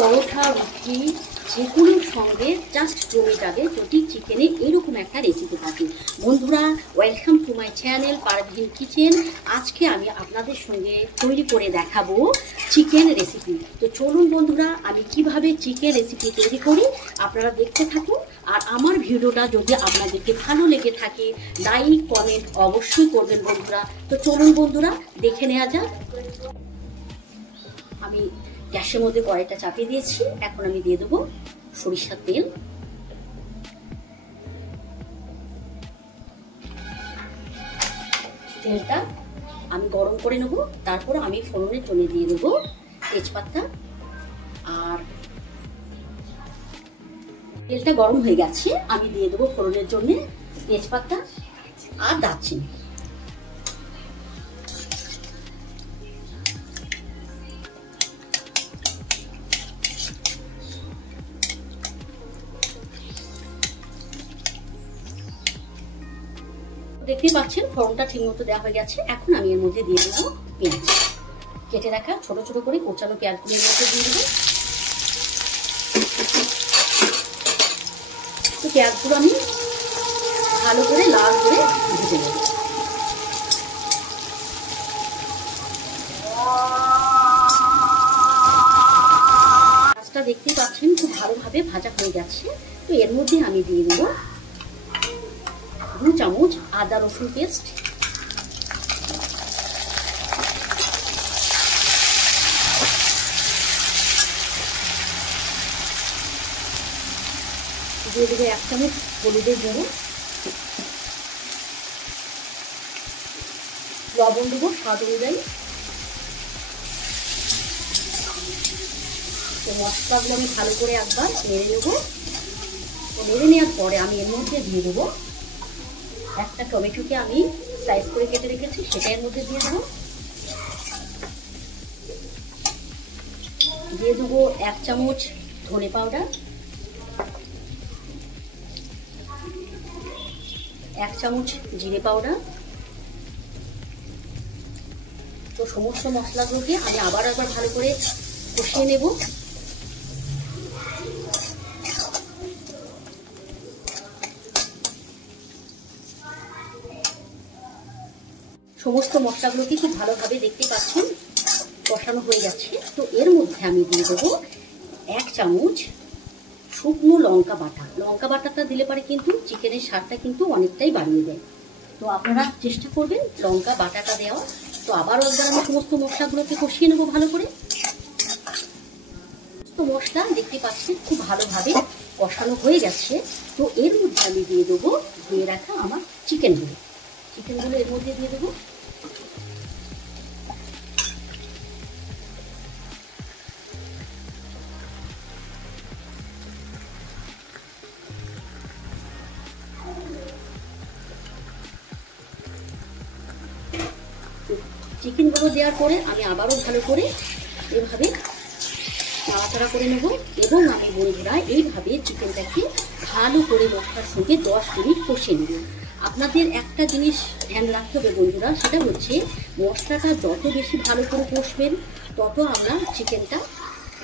পরোটা, রুটি যে কোনোর সঙ্গে জাস্ট জমে যাবে যদি চিকেনে এরকম একটা রেসিপি থাকে। বন্ধুরা, welcome to my channel Parvin kitchen. আজকে আমি আপনাদের সঙ্গে তৈরি করে দেখাবো চিকেন রেসিপি। তো চলুন বন্ধুরা, আমি কিভাবে চিকেন রেসিপি তৈরি করি আপনারা দেখতে থাকুন। আর আমার ভিডিওটা যদি আপনাদেরকে ভালো লেগে থাকে লাইক কমেন্ট অবশ্যই করবেন বন্ধুরা। তো চলুন বন্ধুরা, দেখে নেওয়া যাক। আমি গ্যাসের মধ্যে কড়াইটা চাপিয়ে দিয়েছি। এখন আমি দিয়ে দেবো সরিষার তেল। তেলটা আমি গরম করে নেব। তারপর আমি ফোড়নের জন্য দিয়ে দেবো তেজপাতা। আর তেলটা গরম হয়ে গেছে, আমি দিয়ে দেবো ফোড়নের জন্য তেজপাতা আর দারচিনি। দেখতেই পাচ্ছেন ফোড়নটা ঠিক মতো দেওয়া হয়ে গেছে। এখন আমি এর মধ্যে দিয়ে দেবো পেঁয়াজ, কেটে রাখা ছোট ছোট করে কোচানো পেঁয়াজগুলোর মধ্যে দিয়ে দেবো। তো পেঁয়াজগুলো আমি ভালো করে লাল করে ভেজে নেব। পেঁয়াজটা দেখতেই পাচ্ছেন খুব ভালোভাবে ভাজা হয়ে গেছে। তো এর মধ্যে আমি দিয়ে দেবো 2 চামচ আদা রসুন পেস্ট, দিয়ে দেবো 1 চামচ হলুদের গুঁড়ো, লবণ দেবো স্বাদ অনুযায়ী। তো মশলাগুলো আমি ভালো করে একবার নেড়ে নেবো। তো নেড়ে নেওয়ার পরে আমি এর মধ্যে দিয়ে দেবো একটা টমেটোকে আমি স্লাইস করে কেটে রেখেছি, সেটা এর মধ্যে দিয়ে দেবো। দিয়ে দেবো 1 চামচ ধনে পাউডার, 1 চামচ জিরে পাউডার। তো সমস্ত মশলাগুলোকে আমি আবার ভালো করে কষিয়ে নেব। সমস্ত মশলাগুলোকে খুব ভালোভাবে দেখতে পাচ্ছেন কষানো হয়ে যাচ্ছে। তো এর মধ্যে আমি দিয়ে দেবো 1 চামচ শুকনো লঙ্কা বাটা। লঙ্কা বাটাটা দিলে পরে কিন্তু চিকেনের স্বাদটা কিন্তু অনেকটাই বাড়িয়ে দেয়। তো আপনারা চেষ্টা করবেন লঙ্কা বাটাটা দেওয়া। তো আবারও একবার আমি সমস্ত মশলাগুলোকে কষিয়ে নেবো ভালো করে। তো মশলা দেখতে পাচ্ছেন খুব ভালোভাবে কষানো হয়ে গেছে। তো এর মধ্যে আমি দিয়ে দেবো ধুয়ে রাখা আমার চিকেনগুলো এর মধ্যে দিয়ে দেবো। চিকেনগুলো দেওয়ার পরে আমি আবারও ভালো করে এভাবে নাড়াচাড়া করে নেব। এবং আমি বন্ধুরা এইভাবে চিকেনটাকে ভালো করে মশলার সঙ্গে 10 মিনিট কষিয়ে নেব। আপনাদের একটা জিনিস ধ্যান রাখতে হবে বন্ধুরা, সেটা হচ্ছে মশলাটা যত বেশি ভালো করে কষবেন তত আমরা চিকেনটা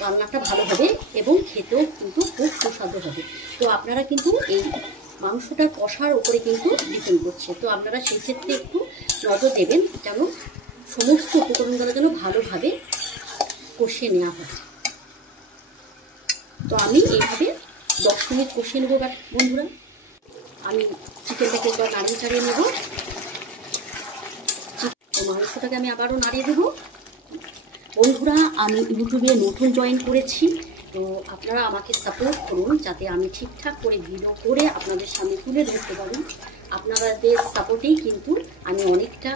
রান্নাটা ভালো হবে এবং খেতেও কিন্তু খুব সুস্বাদু হবে। তো আপনারা কিন্তু এই মাংসটার কষার উপরে কিন্তু ডিপেন্ড করছে। তো আপনারা সেই ক্ষেত্রে একটু নজর দেবেন যেন সমস্ত উপকরণগুলো যেন ভালোভাবে কষিয়ে নেওয়া হয়। তো আমি এইভাবে 10 মিনিট কষিয়ে নেবো বন্ধুরা। আমি চিকেনটাকে একবার নাড়িয়ে চাড়িয়ে নেব। মাংসটাকে আমি আবারও নাড়িয়ে দেবো। বন্ধুরা, আমি ইউটিউবে নতুন জয়েন করেছি, তো আপনারা আমাকে সাপোর্ট করুন যাতে আমি ঠিকঠাক করে ভিডিও করে আপনাদের সামনে তুলে ধরতে পারি। আপনাদের সাপোর্টেই কিন্তু আমি অনেকটা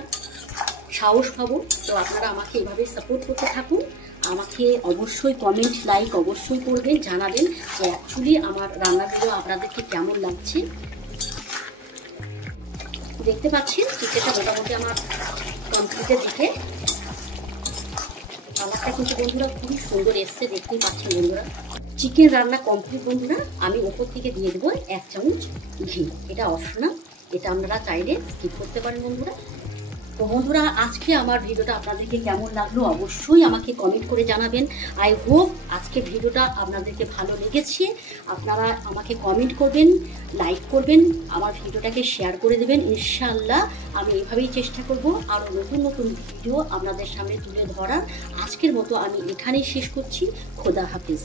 সাহস পাবো। তো আপনারা আমাকে এভাবে সাপোর্ট করতে থাকুন। আমাকে অবশ্যই কমেন্ট লাইক অবশ্যই করবেন, জানাবেন যে অ্যাকচুয়ালি আমার রান্নার ভিডিও আপনাদেরকে কেমন লাগছে। দেখতে পাচ্ছেন চিকেনটা মোটামুটি আমার কমপ্লিটের দিকে। কালারটা কিন্তু বন্ধুরা খুবই সুন্দর এসছে, দেখতেই পাচ্ছেন বন্ধুরা। চিকেন রান্না কমপ্লিট বন্ধুরা। আমি ওপর থেকে দিয়ে দেবো 1 চামচ ঘি। এটা অপশনাল, এটা আপনারা চাইলে স্কিপ করতে পারেন বন্ধুরা। তো বন্ধুরা, আজকে আমার ভিডিওটা আপনাদেরকে কেমন লাগলো অবশ্যই আমাকে কমেন্ট করে জানাবেন। আই হোপ আজকে ভিডিওটা আপনাদেরকে ভালো লেগেছে। আপনারা আমাকে কমেন্ট করবেন, লাইক করবেন, আমার ভিডিওটাকে শেয়ার করে দেবেন। ইনশাআল্লাহ আমি এভাবেই চেষ্টা করব আরও নতুন নতুন ভিডিও আপনাদের সামনে তুলে ধরার। আজকের মতো আমি এখানেই শেষ করছি। খোদা হাফিজ।